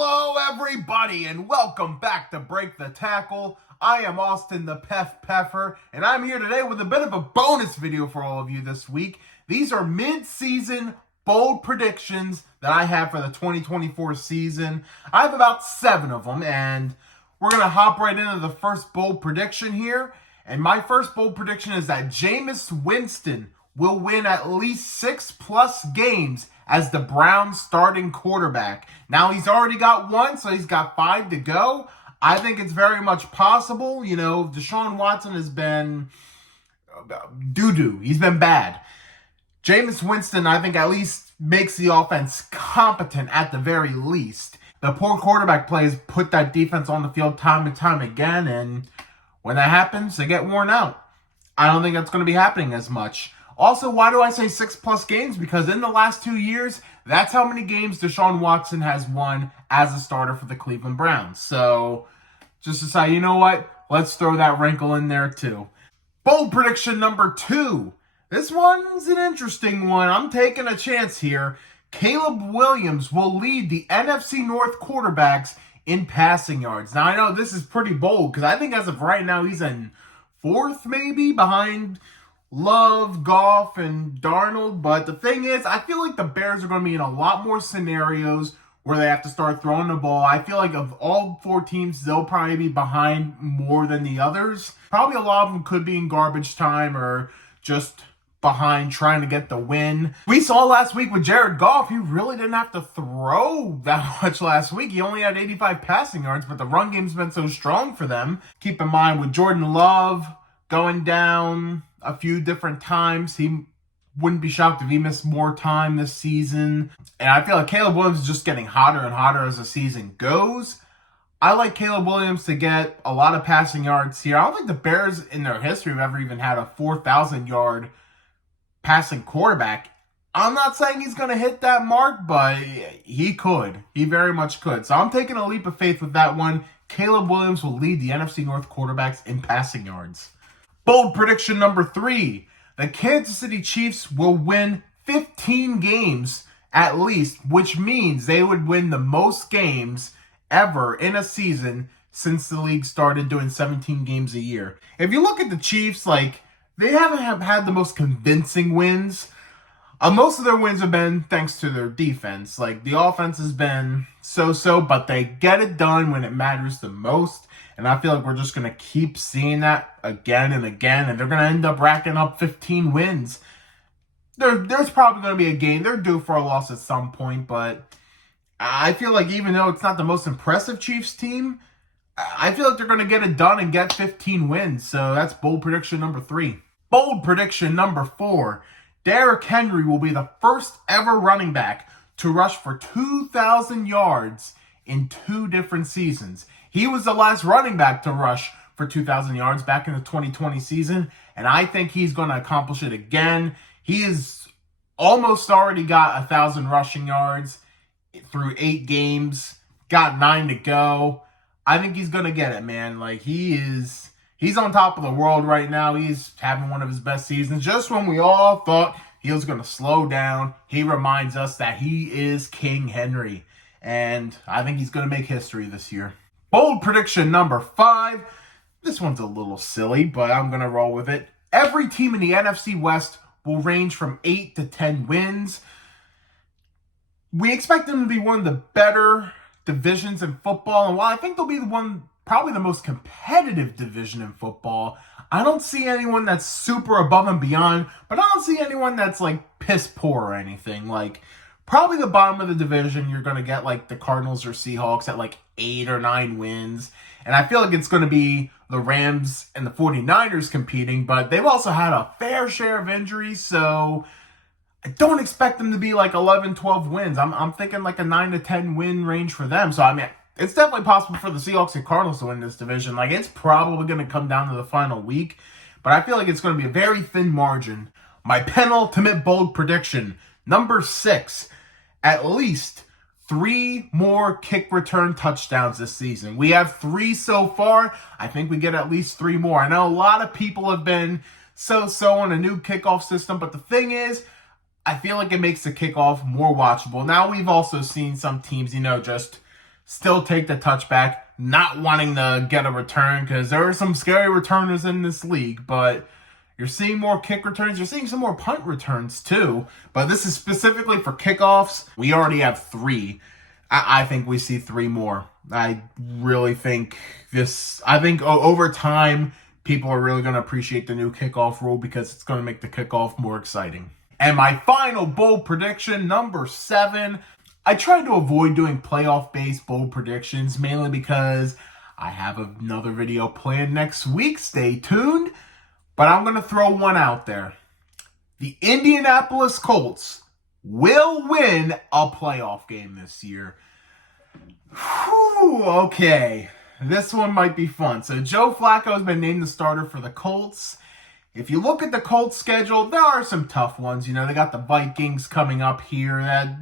Hello, everybody, and welcome back to Break the Tackle. I am Austin the Pef Peffer, and I'm here today with a bit of a bonus video for all of you this week. These are mid-season bold predictions that I have for the 2024 season. I have about 7 of them, and we're going to hop right into the first bold prediction here. And my first bold prediction is that Jameis Winston will win at least 6+ games as the Browns starting quarterback. Now, he's already got 1, so he's got 5 to go. I think it's very much possible. You know, Deshaun Watson has been doo-doo. He's been bad. Jameis Winston, I think, at least makes the offense competent at the very least. The poor quarterback plays put that defense on the field time and time again, and when that happens, they get worn out. I don't think that's going to be happening as much. Also, why do I say 6+ games? Because in the last 2 years, that's how many games Deshaun Watson has won as a starter for the Cleveland Browns. So, just to say, you know what? Let's throw that wrinkle in there too. Bold prediction number 2. This one's an interesting one. I'm taking a chance here. Caleb Williams will lead the NFC North quarterbacks in passing yards. Now, I know this is pretty bold because I think as of right now, he's in 4th maybe behind Love, Goff, and Darnold. But the thing is, I feel like the Bears are going to be in a lot more scenarios where they have to start throwing the ball. I feel like of all 4 teams, they'll probably be behind more than the others. Probably a lot of them could be in garbage time or just behind trying to get the win. We saw last week with Jared Goff, he really didn't have to throw that much last week. He only had 85 passing yards, but the run game's been so strong for them. Keep in mind, with Jordan Love going down a few different times, he wouldn't be shocked if he missed more time this season. And I feel like Caleb Williams is just getting hotter and hotter as the season goes. I like Caleb Williams to get a lot of passing yards here. I don't think the Bears in their history have ever even had a 4,000-yard passing quarterback. I'm not saying he's going to hit that mark, but he could. He very much could. So I'm taking a leap of faith with that one. Caleb Williams will lead the NFC North quarterbacks in passing yards. Bold prediction number 3. The Kansas City Chiefs will win 15 games at least, which means they would win the most games ever in a season since the league started doing 17 games a year. If you look at the Chiefs, they haven't had the most convincing wins. Most of their wins have been thanks to their defense. The offense has been so-so, but they get it done when it matters the most. And I feel like we're just going to keep seeing that again and again. And they're going to end up racking up 15 wins. There's probably going to be a game. They're due for a loss at some point. But I feel like even though it's not the most impressive Chiefs team, I feel like they're going to get it done and get 15 wins. So that's bold prediction number 3. Bold prediction number 4. Derrick Henry will be the first ever running back to rush for 2,000 yards in 2 different seasons. He was the last running back to rush for 2,000 yards back in the 2020 season, and I think he's going to accomplish it again. He has almost already got 1,000 rushing yards through 8 games, got 9 to go. I think he's going to get it, man. He's on top of the world right now. He's having one of his best seasons. Just when we all thought he was going to slow down, he reminds us that he is King Henry. And I think he's going to make history this year. Bold prediction number 5. This one's a little silly, but I'm going to roll with it. Every team in the NFC West will range from 8 to 10 wins. We expect them to be one of the better divisions in football. And while I think they'll be probably the most competitive division in football, I don't see anyone that's super above and beyond, but I don't see anyone that's piss poor or anything. Probably the bottom of the division, you're going to get the Cardinals or Seahawks at 8 or 9 wins. And I feel like it's going to be the Rams and the 49ers competing, but they've also had a fair share of injuries, so I don't expect them to be 11, 12 wins. I'm thinking a 9 to 10 win range for them. So, it's definitely possible for the Seahawks and Cardinals to win this division. It's probably going to come down to the final week, but I feel like it's going to be a very thin margin. My penultimate bold prediction, number 6. At least 3 more kick return touchdowns this season. We have 3 so far. I think we get at least 3 more. I know a lot of people have been so-so on a new kickoff system, but the thing is, I feel like it makes the kickoff more watchable. Now, we've also seen some teams, just still take the touchback, not wanting to get a return because there are some scary returners in this league, but you're seeing more kick returns. You're seeing some more punt returns too, but this is specifically for kickoffs. We already have 3. I think we see 3 more. I really think over time, people are really going to appreciate the new kickoff rule because it's going to make the kickoff more exciting. And my final bold prediction, number 7. I tried to avoid doing playoff-based bold predictions, mainly because I have another video planned next week. Stay tuned. But I'm going to throw one out there. The Indianapolis Colts will win a playoff game this year. Whew, okay. This one might be fun. So Joe Flacco has been named the starter for the Colts. If you look at the Colts schedule, there are some tough ones. You know, they got the Vikings coming up here.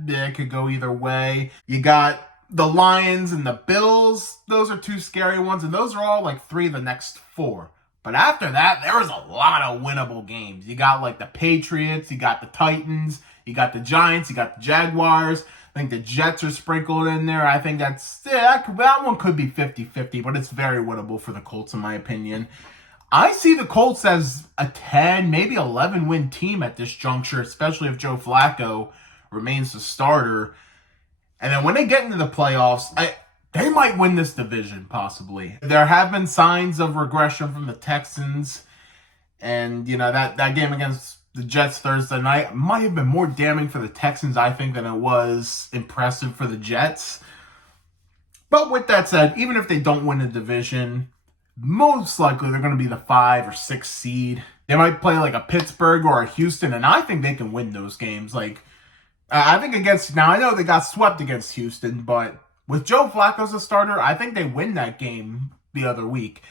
That could go either way. You got the Lions and the Bills. Those are 2 scary ones, and those are all like 3 of the next 4. But after that, there is a lot of winnable games. You got like the Patriots, you got the Titans, you got the Giants, you got the Jaguars. I think the Jets are sprinkled in there. I think that one could be 50-50, but it's very winnable for the Colts in my opinion. I see the Colts as a 10, maybe 11 win team at this juncture, especially if Joe Flacco remains the starter. And then when they get into the playoffs, they might win this division, possibly. There have been signs of regression from the Texans. And, you know, that game against the Jets Thursday night might have been more damning for the Texans, I think, than it was impressive for the Jets. But with that said, even if they don't win the division, most likely they're going to be the 5 or 6 seed. They might play like a Pittsburgh or a Houston, and I think they can win those games. Like, I think now I know they got swept against Houston, but with Joe Flacco as a starter, I think they win that game the other week.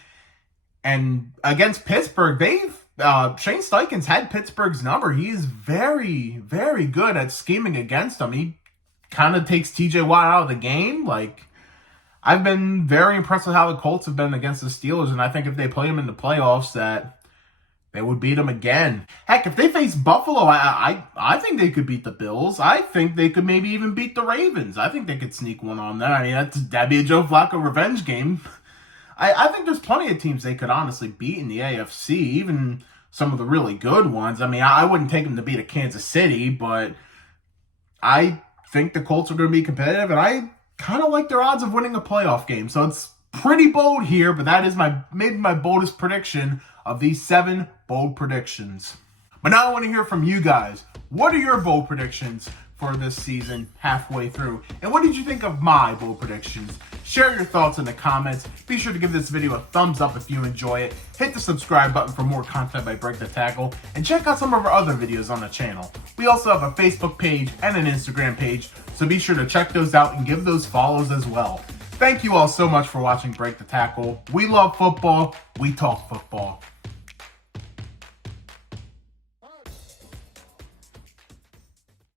And against Pittsburgh, Shane Steichen's had Pittsburgh's number. He is very, very good at scheming against them. He kind of takes TJ Watt out of the game. Like, I've been very impressed with how the Colts have been against the Steelers, and I think if they play them in the playoffs, that they would beat them again. Heck, if they face Buffalo, I think they could beat the Bills. I think they could maybe even beat the Ravens. I think they could sneak one on there. I mean, that'd be a Joe Flacco revenge game. I think there's plenty of teams they could honestly beat in the AFC, even some of the really good ones. I mean, I wouldn't take them to beat a Kansas City, but I think the Colts are going to be competitive, and I kind of like their odds of winning a playoff game. So it's pretty bold here, but that is maybe my boldest prediction of these 7 bold predictions. But now I want to hear from you guys. What are your bold predictions for this season halfway through? And what did you think of my bold predictions? Share your thoughts in the comments. Be sure to give this video a thumbs up if you enjoy it. Hit the subscribe button for more content by Break the Tackle. And check out some of our other videos on the channel. We also have a Facebook page and an Instagram page, so be sure to check those out and give those follows as well. Thank you all so much for watching Break the Tackle. We love football. We talk football.